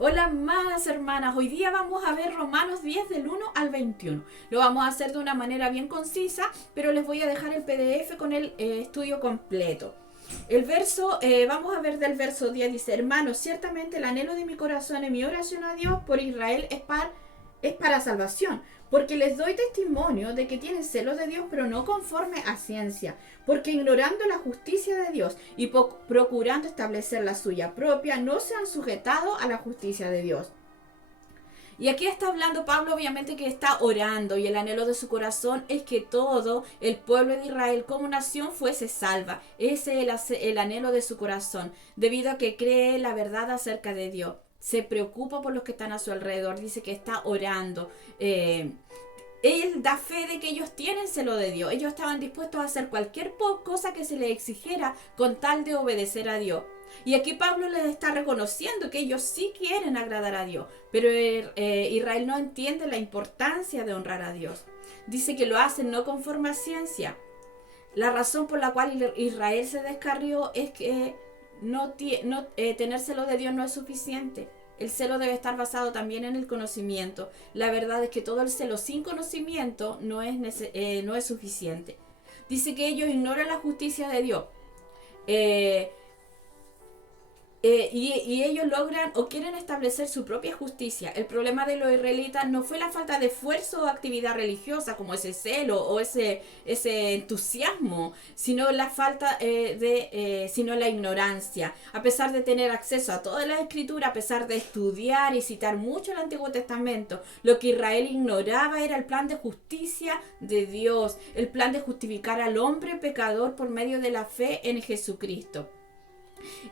Hola, amadas hermanas, hoy día vamos a ver Romanos 10 del 1 al 21. Lo vamos a hacer de una manera bien concisa, pero les voy a dejar el PDF con el estudio completo. Vamos a ver del verso 10, dice: hermanos, ciertamente el anhelo de mi corazón y mi oración a Dios por Israel es para salvación, porque les doy testimonio de que tienen celos de Dios, pero no conforme a ciencia, porque ignorando la justicia de Dios y procurando establecer la suya propia, no se han sujetado a la justicia de Dios. Y aquí está hablando Pablo, obviamente, que está orando, y el anhelo de su corazón es que todo el pueblo de Israel como nación fuese salva. Ese es el anhelo de su corazón, debido a que cree la verdad acerca de Dios. Se preocupa por los que están a su alrededor, dice que está orando. Él da fe de que ellos tienen celo de Dios. Ellos estaban dispuestos a hacer cualquier cosa que se les exigiera con tal de obedecer a Dios. Y aquí Pablo les está reconociendo que ellos sí quieren agradar a Dios, pero Israel no entiende la importancia de honrar a Dios. Dice que lo hacen no conforme a ciencia. La razón por la cual Israel se descarrió es que tener celo de Dios no es suficiente. El celo debe estar basado también en el conocimiento. La verdad es que todo el celo sin conocimiento no es suficiente. Dice que ellos ignoran la justicia de Dios. Y ellos logran o quieren establecer su propia justicia. El problema de los israelitas no fue la falta de esfuerzo o actividad religiosa, como ese celo o ese entusiasmo, sino la sino la ignorancia. A pesar de tener acceso a toda la escritura, a pesar de estudiar y citar mucho el Antiguo Testamento, lo que Israel ignoraba era el plan de justicia de Dios, el plan de justificar al hombre pecador por medio de la fe en Jesucristo.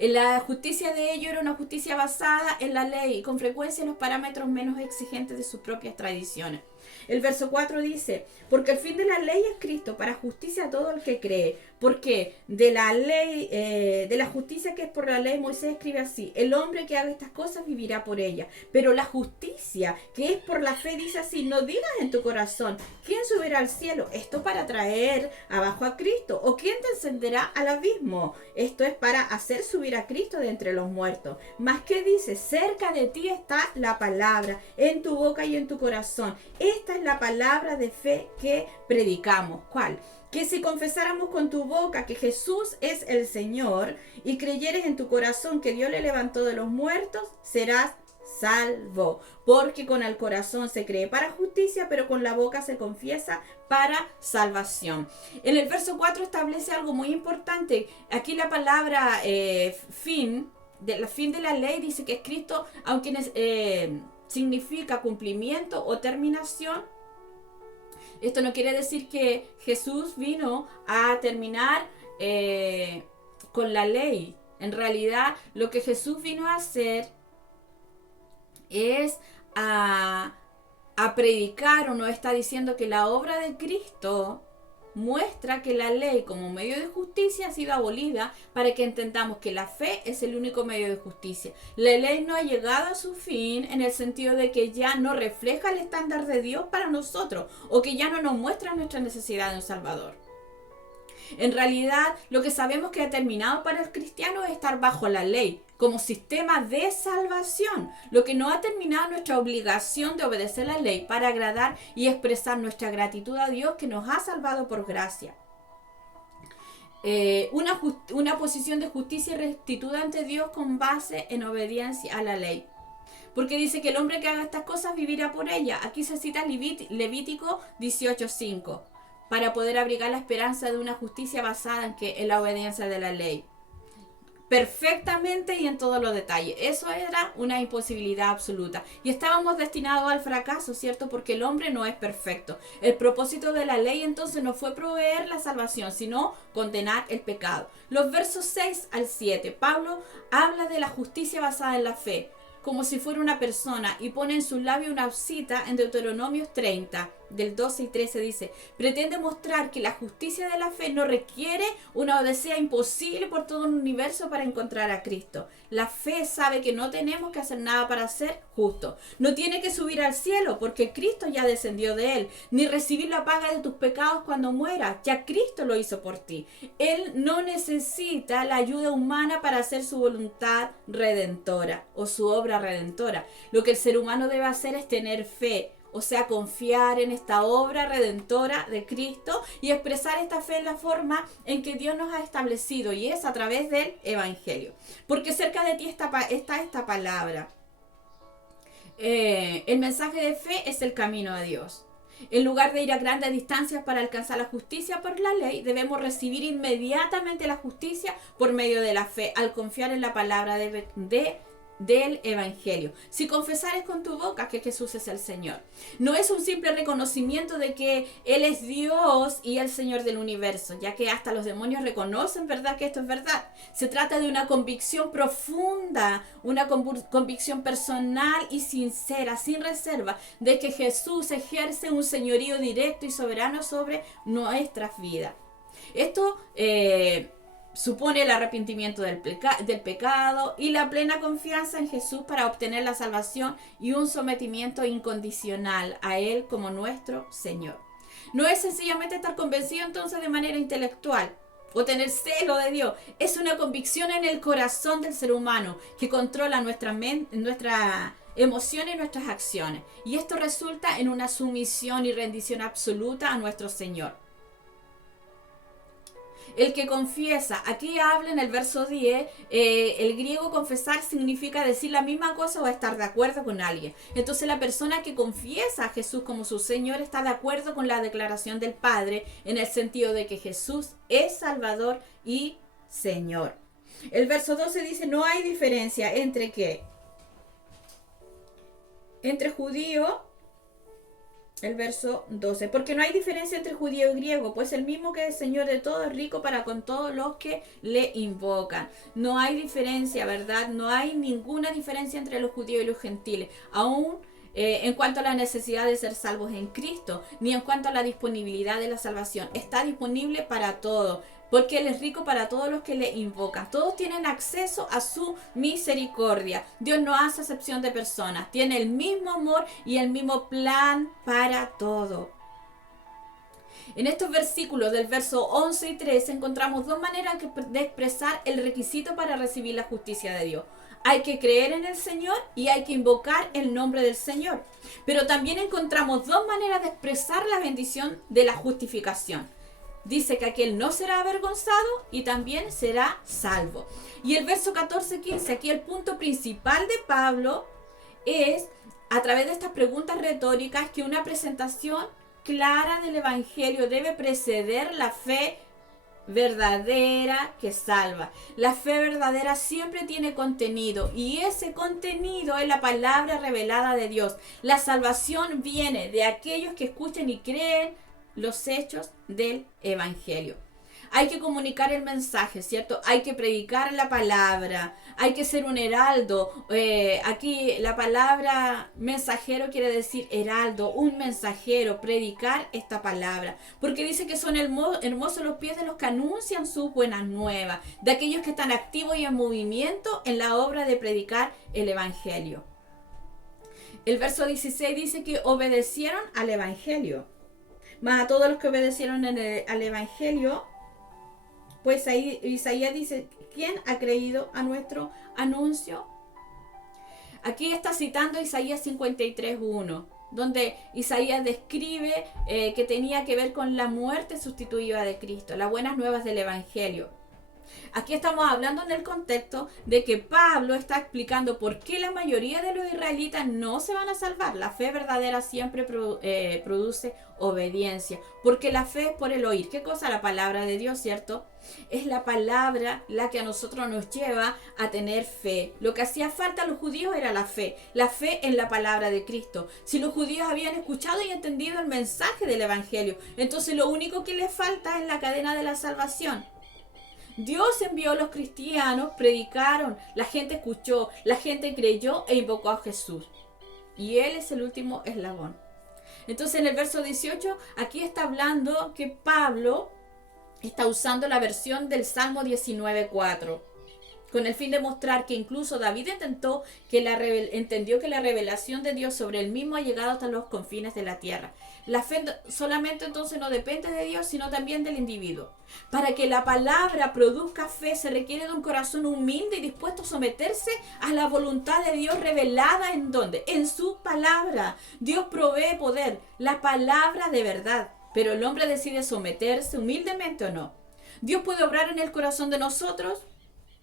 La justicia de ellos era una justicia basada en la ley y con frecuencia en los parámetros menos exigentes de sus propias tradiciones. El verso 4 dice: porque el fin de la ley es Cristo, para justicia a todo el que cree. Porque de la ley, de la justicia que es por la ley, Moisés escribe así: el hombre que haga estas cosas vivirá por ellas. Pero la justicia que es por la fe dice así: no digas en tu corazón, ¿quién subirá al cielo? Esto para traer abajo a Cristo. ¿O quién te encenderá al abismo? Esto es para hacer subir a Cristo de entre los muertos. Mas ¿qué dice? Cerca de ti está la palabra, en tu boca y en tu corazón. Esta es la palabra de fe que predicamos. ¿Cuál? Que si confesáramos con tu boca que Jesús es el Señor y creyeres en tu corazón que Dios le levantó de los muertos, serás salvo. Porque con el corazón se cree para justicia, pero con la boca se confiesa para salvación. En el verso 4 establece algo muy importante. Aquí la palabra fin de la ley dice que es Cristo, aunque significa cumplimiento o terminación. Esto no quiere decir que Jesús vino a terminar con la ley. En realidad, lo que Jesús vino a hacer es a predicar, o nos está diciendo que la obra de Cristo muestra que la ley como medio de justicia ha sido abolida para que entendamos que la fe es el único medio de justicia. La ley no ha llegado a su fin en el sentido de que ya no refleja el estándar de Dios para nosotros o que ya no nos muestra nuestra necesidad de un Salvador. En realidad, lo que sabemos que ha terminado para el cristiano es estar bajo la ley como sistema de salvación. Lo que no ha terminado nuestra obligación de obedecer la ley para agradar y expresar nuestra gratitud a Dios que nos ha salvado por gracia. Una posición de justicia y rectitud ante Dios con base en obediencia a la ley. Porque dice que el hombre que haga estas cosas vivirá por ella. Aquí se cita Levítico 18:5. Para poder abrigar la esperanza de una justicia basada en la obediencia de la ley. Perfectamente y en todos los detalles. Eso era una imposibilidad absoluta. Y estábamos destinados al fracaso, ¿cierto? Porque el hombre no es perfecto. El propósito de la ley entonces no fue proveer la salvación, sino condenar el pecado. Los versos 6 al 7, Pablo habla de la justicia basada en la fe, como si fuera una persona, y pone en sus labios una cita en Deuteronomios 30. del 12 y 13 dice: pretende mostrar que la justicia de la fe no requiere una odisea imposible por todo un universo para encontrar a Cristo. La fe sabe que no tenemos que hacer nada para ser justos. No tiene que subir al cielo porque Cristo ya descendió de él, ni recibir la paga de tus pecados cuando mueras. Ya Cristo lo hizo por ti. Él no necesita la ayuda humana para hacer su voluntad redentora o su obra redentora. Lo que el ser humano debe hacer es tener fe, o sea, confiar en esta obra redentora de Cristo y expresar esta fe en la forma en que Dios nos ha establecido, y es a través del Evangelio. Porque cerca de ti está esta palabra. El mensaje de fe es el camino a Dios. En lugar de ir a grandes distancias para alcanzar la justicia por la ley, debemos recibir inmediatamente la justicia por medio de la fe, al confiar en la palabra del Evangelio. Si confesares con tu boca que Jesús es el Señor. No es un simple reconocimiento de que Él es Dios y el Señor del universo, ya que hasta los demonios reconocen, ¿verdad?, que esto es verdad. Se trata de una convicción profunda, una convicción personal y sincera, sin reserva, de que Jesús ejerce un señorío directo y soberano sobre nuestras vidas. Esto supone el arrepentimiento del pecado y la plena confianza en Jesús para obtener la salvación y un sometimiento incondicional a Él como nuestro Señor. No es sencillamente estar convencido entonces de manera intelectual o tener celo de Dios. Es una convicción en el corazón del ser humano que controla nuestra mente, nuestra emociones y nuestras acciones. Y esto resulta en una sumisión y rendición absoluta a nuestro Señor. El que confiesa, aquí habla en el verso 10, el griego confesar significa decir la misma cosa o estar de acuerdo con alguien. Entonces la persona que confiesa a Jesús como su Señor está de acuerdo con la declaración del Padre, en el sentido de que Jesús es Salvador y Señor. El verso 12 dice: no hay diferencia entre ¿qué? Entre judío. El verso 12, porque no hay diferencia entre judío y griego, pues el mismo que es Señor de todo es rico para con todos los que le invocan. No hay diferencia, ¿verdad? No hay ninguna diferencia entre los judíos y los gentiles, aún en cuanto a la necesidad de ser salvos en Cristo, ni en cuanto a la disponibilidad de la salvación. Está disponible para todos, porque Él es rico para todos los que le invocan. Todos tienen acceso a su misericordia. Dios no hace excepción de personas. Tiene el mismo amor y el mismo plan para todo. En estos versículos del verso 11 y 13 encontramos dos maneras de expresar el requisito para recibir la justicia de Dios. Hay que creer en el Señor y hay que invocar el nombre del Señor. Pero también encontramos dos maneras de expresar la bendición de la justificación. Dice que aquel no será avergonzado y también será salvo. Y el verso 14-15, aquí el punto principal de Pablo es, a través de estas preguntas retóricas, que una presentación clara del Evangelio debe preceder la fe verdadera que salva. La fe verdadera siempre tiene contenido, y ese contenido es la palabra revelada de Dios. La salvación viene de aquellos que escuchen y creen los hechos del Evangelio. Hay que comunicar el mensaje, ¿cierto? Hay que predicar la palabra, hay que ser un heraldo. Aquí la palabra mensajero quiere decir heraldo, un mensajero, predicar esta palabra. Porque dice que son hermosos los pies de los que anuncian sus buenas nuevas, de aquellos que están activos y en movimiento en la obra de predicar el Evangelio. El verso 16 dice que obedecieron al Evangelio. Más a todos los que obedecieron al Evangelio, pues ahí Isaías dice: ¿quién ha creído a nuestro anuncio? Aquí está citando Isaías 53:1, donde Isaías describe que tenía que ver con la muerte sustitutiva de Cristo, las buenas nuevas del Evangelio. Aquí estamos hablando en el contexto de que Pablo está explicando por qué la mayoría de los israelitas no se van a salvar. La fe verdadera siempre produce obediencia, porque la fe es por el oír. ¿Qué cosa? La palabra de Dios, ¿cierto? Es la palabra la que a nosotros nos lleva a tener fe. Lo que hacía falta a los judíos era la fe en la palabra de Cristo. Si los judíos habían escuchado y entendido el mensaje del Evangelio, entonces lo único que les falta es la cadena de la salvación. Dios envió a los cristianos, predicaron, la gente escuchó, la gente creyó e invocó a Jesús. Y Él es el último eslabón. Entonces en el verso 18, aquí está hablando que Pablo está usando la versión del Salmo 19:4, con el fin de mostrar que incluso David entendió que la revelación de Dios sobre él mismo ha llegado hasta los confines de la tierra. La fe solamente entonces no depende de Dios, sino también del individuo. Para que la palabra produzca fe se requiere de un corazón humilde y dispuesto a someterse a la voluntad de Dios revelada ¿en dónde? En su palabra. Dios provee poder, la palabra de verdad, pero el hombre decide someterse humildemente o no. Dios puede obrar en el corazón de nosotros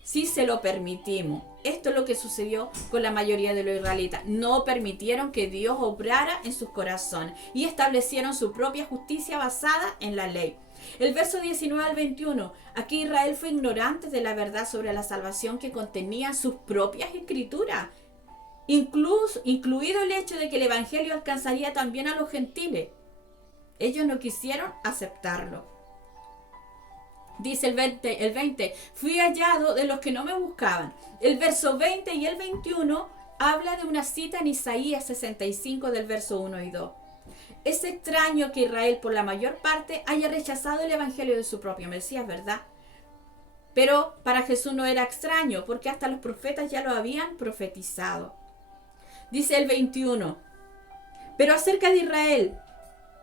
si se lo permitimos. Esto es lo que sucedió con la mayoría de los israelitas. No permitieron que Dios obrara en sus corazones y establecieron su propia justicia basada en la ley. El verso 19 al 21. Aquí Israel fue ignorante de la verdad sobre la salvación que contenía sus propias escrituras. Incluido el hecho de que el evangelio alcanzaría también a los gentiles. Ellos no quisieron aceptarlo. Dice el 20, fui hallado de los que no me buscaban. El verso 20 y el 21 habla de una cita en Isaías 65 del verso 1 y 2. Es extraño que Israel por la mayor parte haya rechazado el evangelio de su propio Mesías, ¿verdad? Pero para Jesús no era extraño, porque hasta los profetas ya lo habían profetizado. Dice el 21, pero acerca de Israel,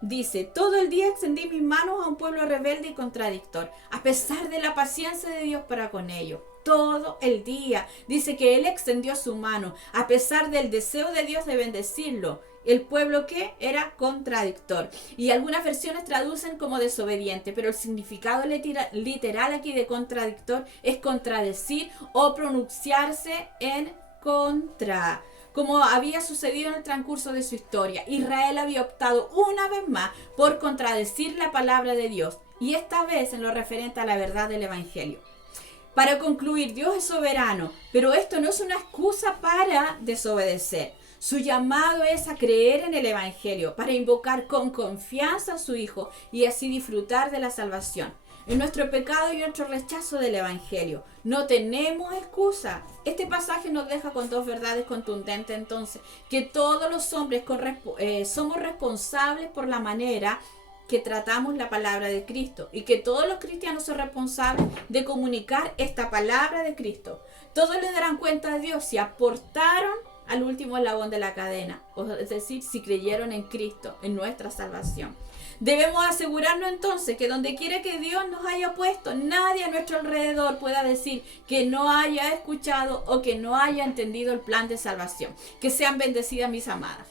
dice, todo el día extendí mis manos a un pueblo rebelde y contradictor, a pesar de la paciencia de Dios para con ellos. Todo el día. Dice que Él extendió su mano, a pesar del deseo de Dios de bendecirlo. El pueblo que era contradictor. Y algunas versiones traducen como desobediente, pero el significado literal aquí de contradictor es contradecir o pronunciarse en contra. Como había sucedido en el transcurso de su historia, Israel había optado una vez más por contradecir la palabra de Dios, y esta vez en lo referente a la verdad del evangelio. Para concluir, Dios es soberano, pero esto no es una excusa para desobedecer. Su llamado es a creer en el evangelio, para invocar con confianza a su Hijo y así disfrutar de la salvación. En nuestro pecado y nuestro rechazo del evangelio no tenemos excusa. Este pasaje nos deja con dos verdades contundentes entonces, que todos los hombres somos responsables por la manera que tratamos la palabra de Cristo y que todos los cristianos son responsables de comunicar esta palabra de Cristo. Todos le darán cuenta a Dios si aportaron al último eslabón de la cadena, es decir, si creyeron en Cristo, en nuestra salvación. Debemos asegurarnos entonces que donde quiera que Dios nos haya puesto, nadie a nuestro alrededor pueda decir que no haya escuchado o que no haya entendido el plan de salvación. Que sean bendecidas mis amadas.